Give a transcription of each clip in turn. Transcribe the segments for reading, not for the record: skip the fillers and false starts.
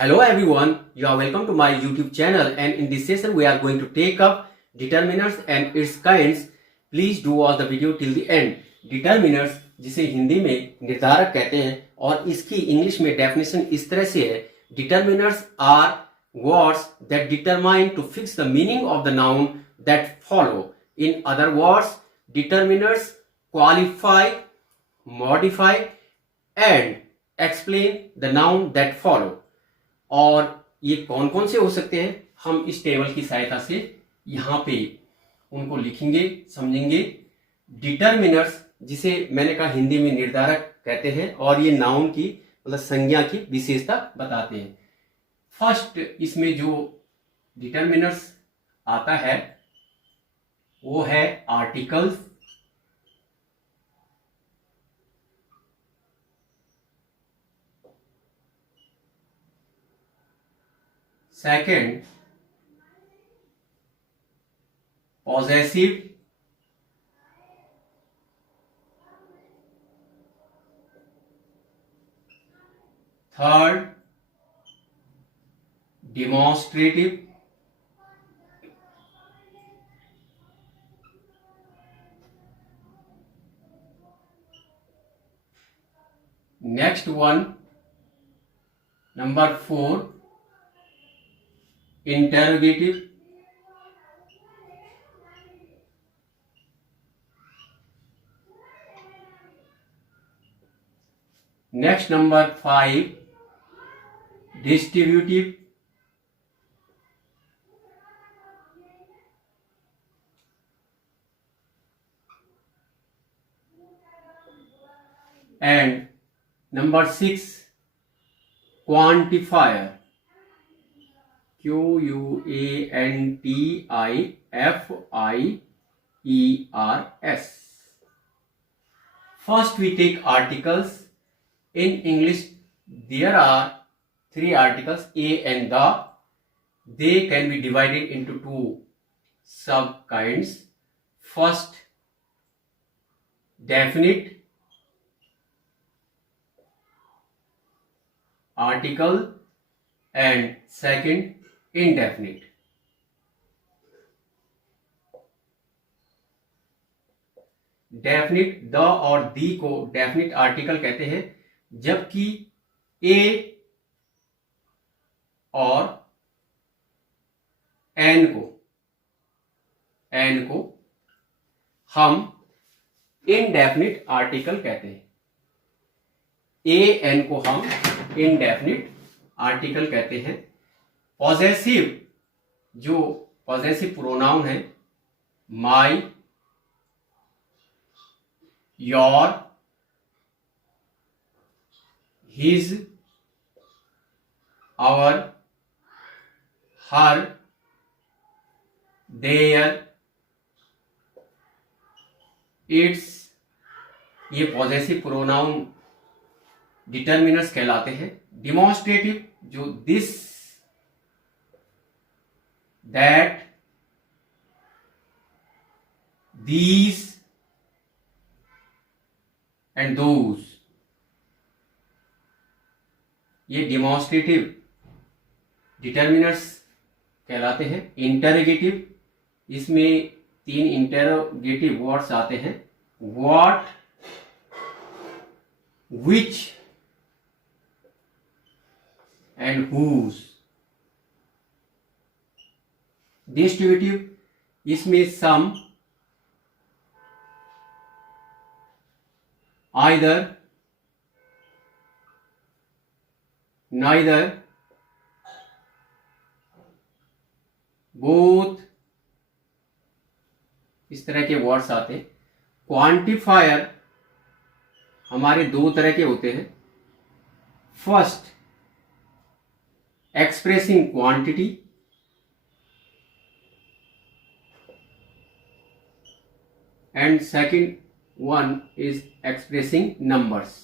Hello everyone, you are welcome to my YouTube channel and in this session we are going to take up determiners and its kinds. Please do watch the video till the end. Determiners जिसे हिंदी में निर्धारक कहते हैं और इसकी इंग्लिश में डेफिनेशन इस तरह से है. Determiners are words that determine to fix the meaning of the noun that follow. In other words, determiners qualify, modify and explain the noun that follow. और ये कौन कौन से हो सकते हैं हम इस टेबल की सहायता से यहाँ पे उनको लिखेंगे, समझेंगे. डिटरमिनर्स जिसे मैंने कहा हिंदी में निर्धारक कहते हैं और ये नाउन की मतलब संज्ञा की विशेषता बताते हैं. फर्स्ट इसमें जो डिटरमिनर्स आता है वो है articles, second possessive, third demonstrative, next one number 4 interrogative, next number 5 distributive, and number 6 quantifier, QUANTIFIERS. First we take articles. In English there are 3 articles, a and the. They can be divided into 2 sub kinds. First definite article and second indefinite. Definite the और दी को definite article कहते हैं, जबकि ए और एन को हम indefinite article कहते हैं. ए एन को हम इनडेफिनिट आर्टिकल कहते हैं. पॉजेसिव जो पॉजेसिव प्रोनाउन है, my, your, his, our, her, their, its, ये पॉजेसिव प्रोनाउन डिटरमिनर्स कहलाते हैं. डिमॉन्स्ट्रेटिव जो this, that, these and those, ये डिमॉन्स्ट्रेटिव डिटरमिनर्स कहलाते हैं. इंटरोगेटिव, इसमें 3 इंटरोगेटिव वर्ड्स आते हैं, what, which and whose. Distributive, इसमें सम, either, neither, both, इस तरह के वर्ड्स आते हैं. क्वांटिफायर हमारे 2 तरह के होते हैं. First expressing quantity, and second one is expressing numbers.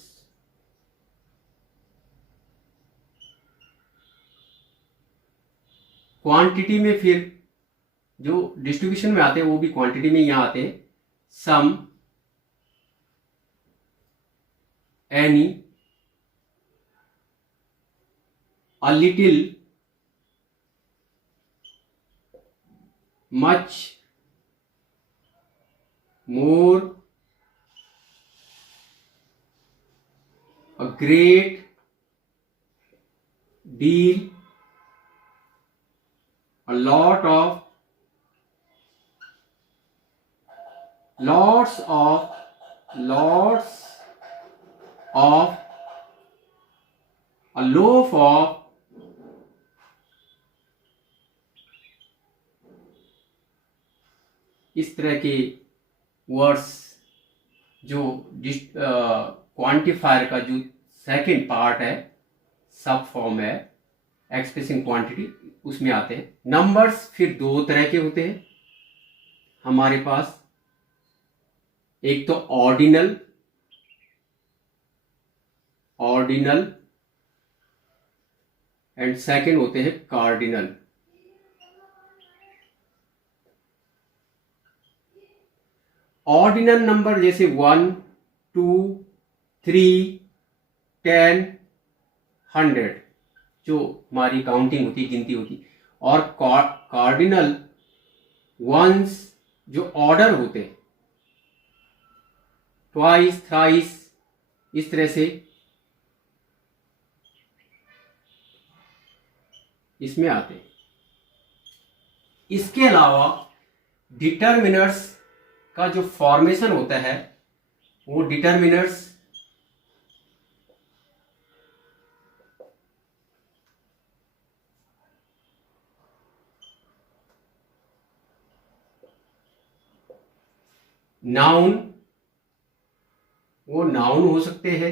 Quantity में फिर जो डिस्ट्रीब्यूशन में आते हैं वो भी क्वांटिटी में यहां आते हैं. सम, any, a little, much, more, a great deal, a lot of, lots of, lots of, a loaf of, इस तरह के वर्ड्स जो क्वांटिफायर का जो सेकंड पार्ट है, सब फॉर्म है, एक्सप्रेसिंग क्वांटिटी, उसमें आते हैं। नंबर्स फिर दो तरह के होते हैं हमारे पास, एक तो ऑर्डिनल, एंड सेकंड होते हैं कार्डिनल। ऑर्डिनल नंबर जैसे 1, 2, 3, 10, 100 जो हमारी काउंटिंग होती, गिनती होती, और कार्डिनल वंस जो ऑर्डर होते, ट्वाइस, थ्राइस, इस तरह से इसमें आते। इसके अलावा डिटरमिनर्स का जो फॉर्मेशन होता है, वो डिटरमिनर्स नाउन, वो नाउन हो सकते हैं,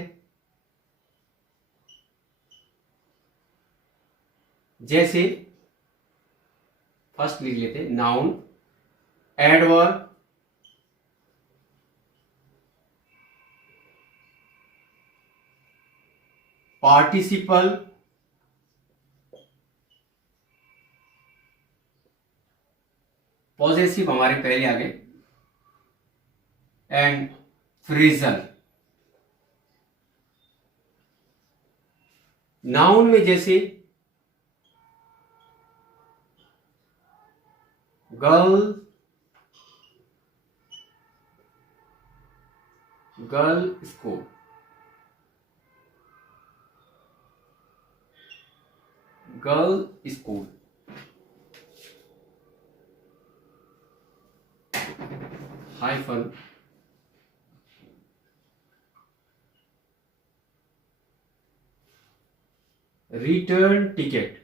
जैसे फर्स्ट लिख लेते नाउन, एडवर्ब, पार्टिसिपल, पॉजेसिव हमारे पहले आ गए, एंड फ्रेजल। नाउन में जैसे girl, school, girl school, hyphen, return ticket,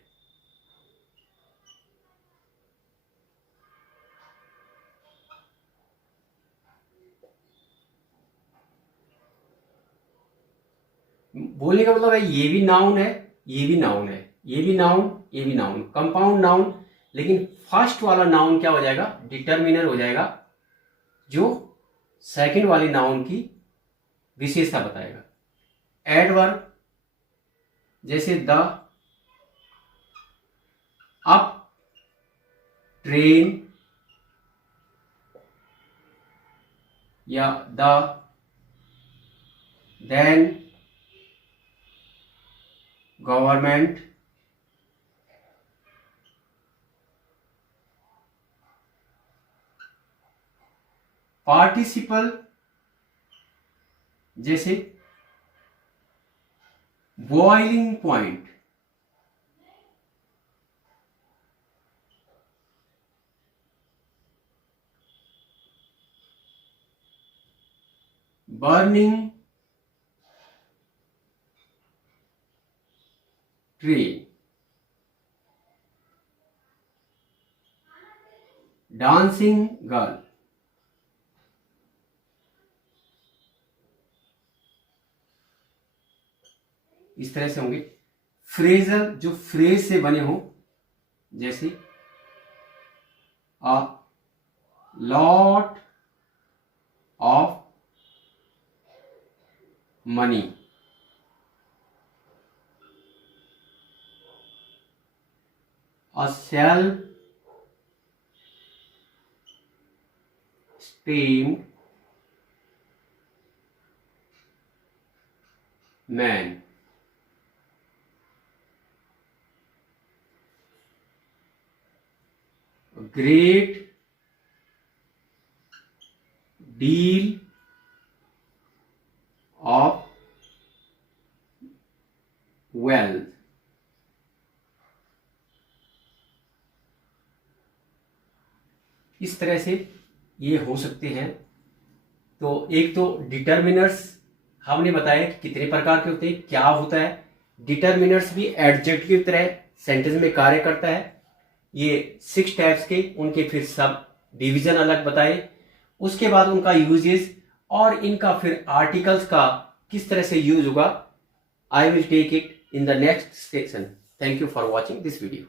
बोलने का मतलब है ये भी नाउन है, ये भी नाउन है, ये भी नाउन, ये भी नाउन, कंपाउंड नाउन। लेकिन फर्स्ट वाला नाउन क्या हो जाएगा, डिटरमिनर हो जाएगा, जो सेकंड वाली नाउन की विशेषता बताएगा। एडवर्ब जैसे द, अप, ट्रेन, या द, देन, गवर्नमेंट, पार्टिसिपल जैसे boiling point, burning tree, dancing girl. इस तरह से होंगे। फ्रेजल जो फ्रेज से बने हो, जैसे a lot of money, a self-esteemed man, great deal of wealth. इस तरह से ये हो सकते हैं। तो एक तो डिटर्मिनर्स हमने बताया कि कितने प्रकार के होते हैं, क्या होता है। डिटर्मिनर्स भी एडजेक्टिव की तरह सेंटेंस में कार्य करता है। ये 6 टाइप्स के, उनके फिर सब डिवीजन अलग बताए। उसके बाद उनका यूजेस और इनका फिर आर्टिकल्स का किस तरह से यूज होगा, I will take it in the next section. Thank you for watching this video.